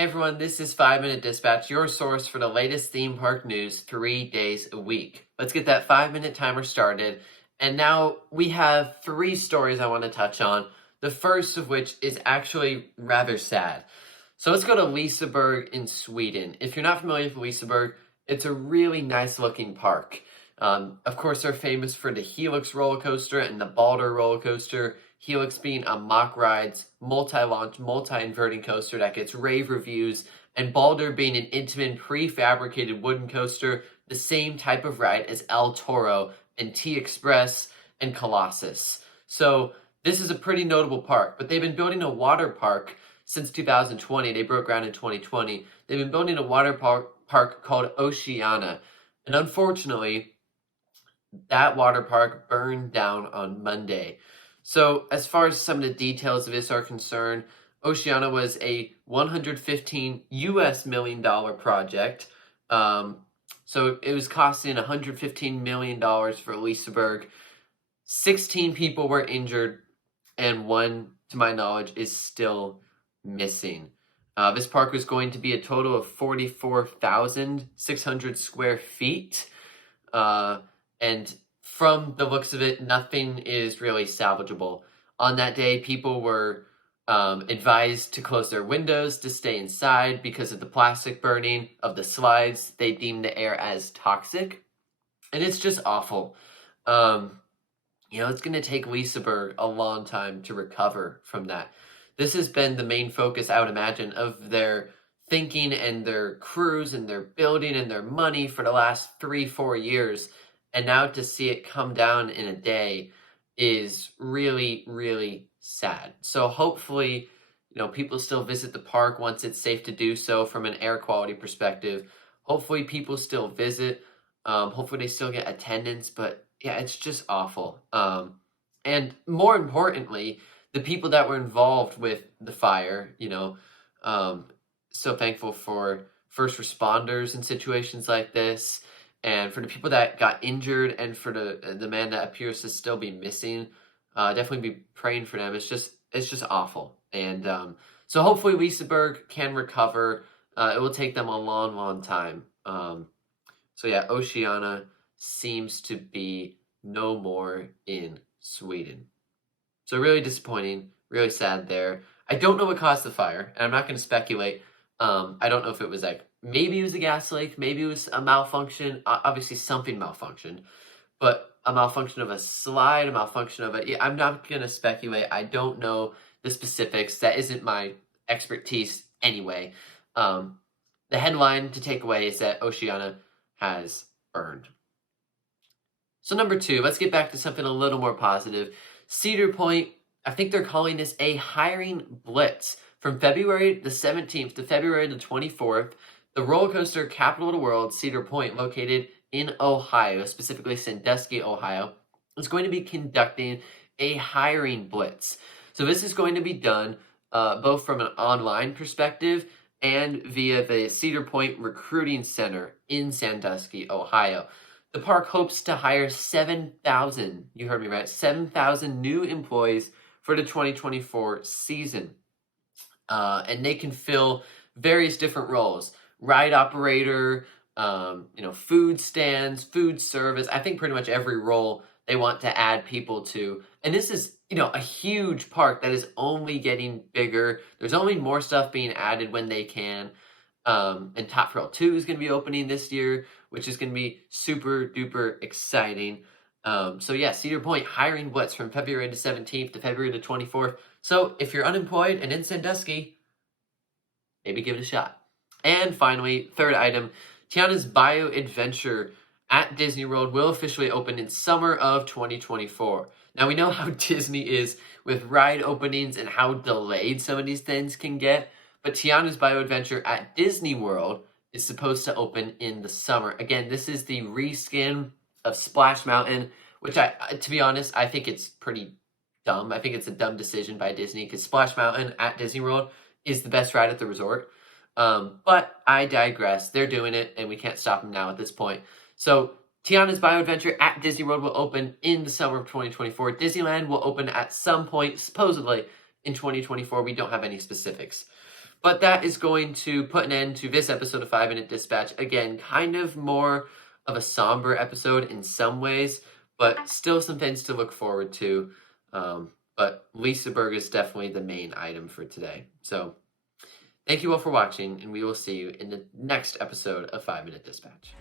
Hey everyone, this is 5 Minute Dispatch, your source for the latest theme park news 3 days a week. Let's get that 5 minute timer started. And now we have three stories I want to touch on, the first of which is actually rather sad. So let's go to Liseberg in Sweden. If you're not familiar with Liseberg, it's a really nice looking park. Of course, they're famous for the Helix roller coaster and the Balder roller coaster. Helix being a mock rides, multi-launch, multi-inverting coaster that gets rave reviews, and Balder being an intimate, prefabricated wooden coaster, the same type of ride as El Toro and T-Express and Colossus. So this is a pretty notable park, but they've been building a water park since 2020. They broke ground in 2020. They've been building a water park called Oceana, and unfortunately, that water park burned down on Monday. So, as far as some of the details of this are concerned, Oceana was a $115 million project. So it was costing $115 million for Liseberg. 16 people were injured, and one, to my knowledge, is still missing. This park was going to be a total of 44,600 square feet. And from the looks of it, nothing is really salvageable. On that day, people were advised to close their windows, to stay inside because of the plastic burning of the slides. They deemed the air as toxic, and it's just awful. It's going to take Liseberg a long time to recover from that. This has been the main focus, I would imagine, of their thinking and their crews and their building and their money for the last 3-4 years. And now to see it come down in a day is really, really sad. So hopefully, people still visit the park once it's safe to do so from an air quality perspective. Hopefully people still visit. Hopefully they still get attendance. But yeah, it's just awful. And more importantly, the people that were involved with the fire, so thankful for first responders in situations like this. And for the people that got injured and for the man that appears to still be missing, definitely be praying for them. It's just awful. And so hopefully Liseberg can recover. It will take them a long, long time. So yeah, Oceana seems to be no more in Sweden. So really disappointing, really sad there. I don't know what caused the fire, and I'm not going to speculate. I don't know if it was maybe it was a gas leak, maybe it was a malfunction. Obviously, something malfunctioned, but a malfunction of a slide, a malfunction of I'm not going to speculate. I don't know the specifics. That isn't my expertise anyway. The headline to take away is that Oceana has burned. So number 2, let's get back to something a little more positive. Cedar Point, I think they're calling this a hiring blitz. From February the 17th to February the 24th, the roller coaster capital of the world, Cedar Point, located in Ohio, specifically Sandusky, Ohio, is going to be conducting a hiring blitz. So this is going to be done both from an online perspective and via the Cedar Point Recruiting Center in Sandusky, Ohio. The park hopes to hire 7,000, you heard me right, 7,000 new employees for the 2024 season. And they can fill various different roles. Ride operator, food stands, food service. I think pretty much every role they want to add people to. And this is, a huge park that is only getting bigger. There's only more stuff being added when they can. And Top Thrill 2 is going to be opening this year, which is going to be super duper exciting. So yeah, Cedar Point hiring blitz from February the 17th to February the 24th. So if you're unemployed and in Sandusky, maybe give it a shot. And finally, third item, Tiana's Bio Adventure at Disney World will officially open in summer of 2024. Now we know how Disney is with ride openings and how delayed some of these things can get, but Tiana's Bio Adventure at Disney World is supposed to open in the summer. Again, this is the reskin of Splash Mountain, which to be honest, I think it's pretty dumb. I think it's a dumb decision by Disney because Splash Mountain at Disney World is the best ride at the resort. But I digress. They're doing it, and we can't stop them now at this point. So Tiana's Bio Adventure at Disney World will open in the summer of 2024. Disneyland will open at some point, supposedly, in 2024. We don't have any specifics. But that is going to put an end to this episode of 5 Minute Dispatch. Again, kind of more of a somber episode in some ways, but still some things to look forward to. But Liseberg is definitely the main item for today. So thank you all for watching, and we will see you in the next episode of 5 Minute Dispatch.